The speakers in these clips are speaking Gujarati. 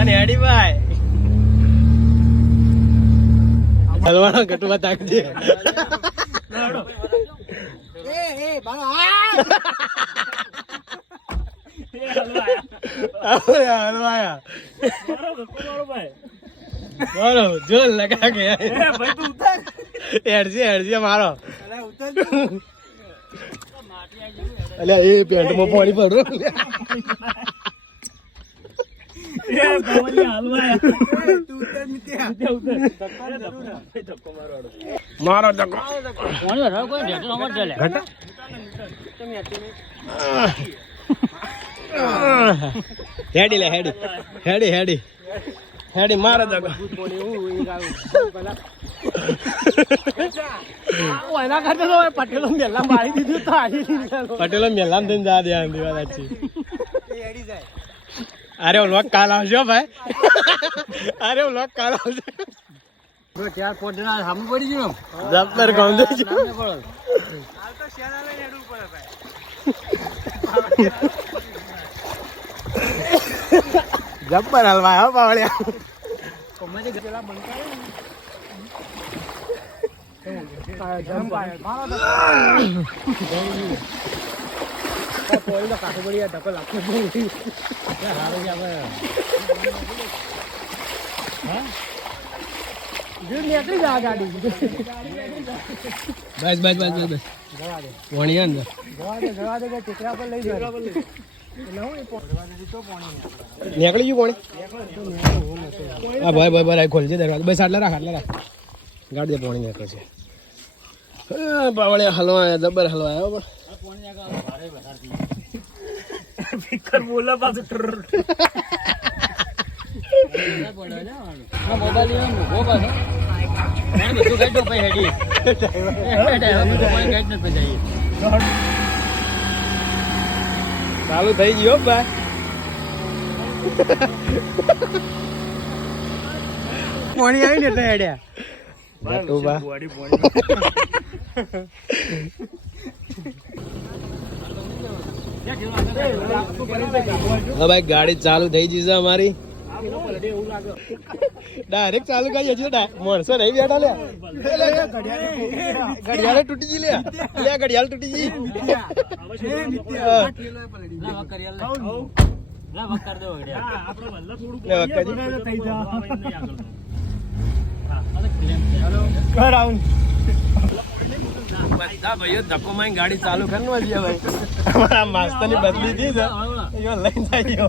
તને હેડી ભાઈ હલવાનો ગટવા તાકજે હલવાયા બોલો જો લગા કે હેડજે મારો અલ્યા એ પેન્ટમાં પાણી પડો મારો હેડી લે હેડી મારો દગો પટેલો મેલા મારી દીધું પટેલો મેલા થઈને જા દે આંધી વાત સાચી અરે લોક કાલ આવજો ભાઈ અરે લોક કાલ આવજો ચાર પોટના સામે પડી ગયો જબ્બર કામ દે છે હાલ તો શેરા લઈને હેડું પડે ભાઈ જબ્બર હલવાય હો પાવળિયા કોમે જે ગેલા બંકાય જમ પાય મારો પોઈ તો કાઠો પડી ધક્કો લાગતો બોલી હારો કે આપણે હા જો નીકળી જા ગાડી બસ પોણી અંદર જવા દે કે ટેકરા પર લઈ જા નીકળી ગયું પોણી હા ભાઈ ખોલજે દરવાજો બસ આટલા રાખ ગાડી દે પોણી નીકળે છે બાવળે હલવા જબર હલવા ફિકર બોલા પાછું ચાલુ થઈ ગયો ભાઈ પાણી આવી ને એટલે હેડ્યા ભાઈ ગાડી ચાલુ થઈ જશે અમારી ડાયરેક્ટ ચાલુ કરી હજુ માણસો નહીં બેઠા લે ઘડિયાળ તૂટી ગઈ લે ઘડિયાળ તૂટી ગઈ બધા ભાઈઓ ધક્કો મારી ગાડી ચાલુ કરવા છે ભાઈ અમારા માસ્ટર ની બદલી દી છે લઈને જાય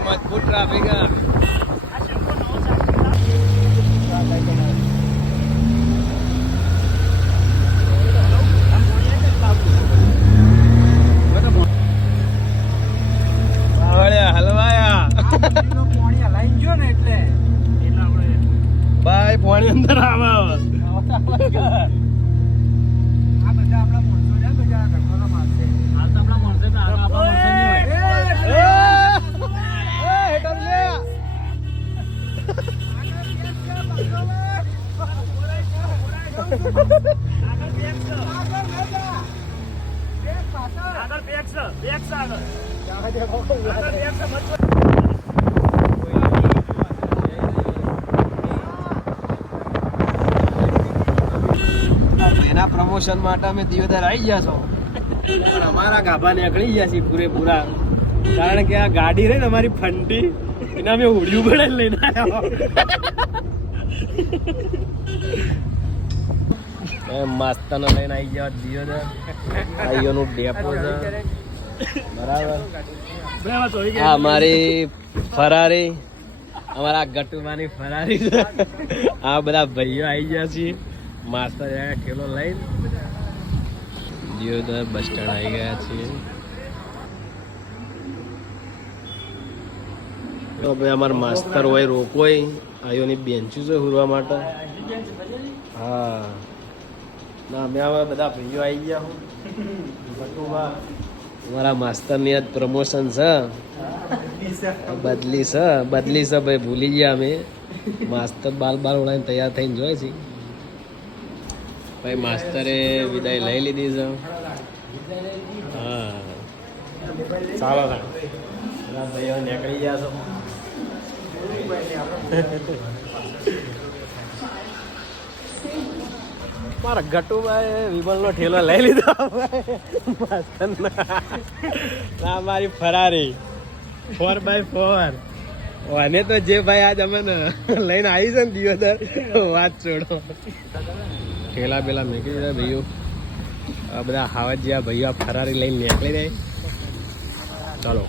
મજબૂત ટ્રાફિક હલવાયા ભાઈ પાણી અંદર આવે એના પ્રમોશન માટે અમે દિયોદર આવી ગયા છો પણ અમારા ગાભા નીકળી ગયા છીએ પૂરેપૂરા કારણ કે આ ગાડી રહી ને અમારી ફંટી એના અમે ઉડ્યું પડે લઈને આવ્યા માસ્તાને લઈને આવી ગયા દિયોદર ભાઈઓનું ડેપો છે બરાબર આ અમારી ફરારી અમારા ગટુમાની ફરારી છે આ બધા ભાઈઓ આવી ગયા છીએ માસ્ટર કિલો લઈને દિયોદર બસ સ્ટેન્ડ આવી ગયા છીએ તો ભાઈ અમારા માસ્તર હોય રોકોય આયોની બેન્ચું છે હુરવા માટે હા ના અમે હવે બધા ભાઈઓ આવી ગયા હું અમારા માસ્તરની આજ પ્રમોશન છે બદલી છે ભાઈ ભૂલી ગયા અમે માસ્તર બાલ ઓળાઈને તૈયાર થઈને જોઈએ છીએ ભાઈ માસ્તરે વિદાય લઈ લીધી છે હા ચાલો ભાઈઓ નીકળી ગયા છો. મારા ગટુભાઈ વિમલનો ઠેલો લઈ લીધો. ના મારી ફરારી 4x4 અને તો જે ભાઈ આજ અમે લઈને આવી છે ને દિવસ વાત છોડો. ઠેલા પેલા નીકળી જાય ભાઈઓ. આ બધા હાવજ જ્યાં ભાઈઓ ફરારી લઈને નીકળી જાય. ચાલો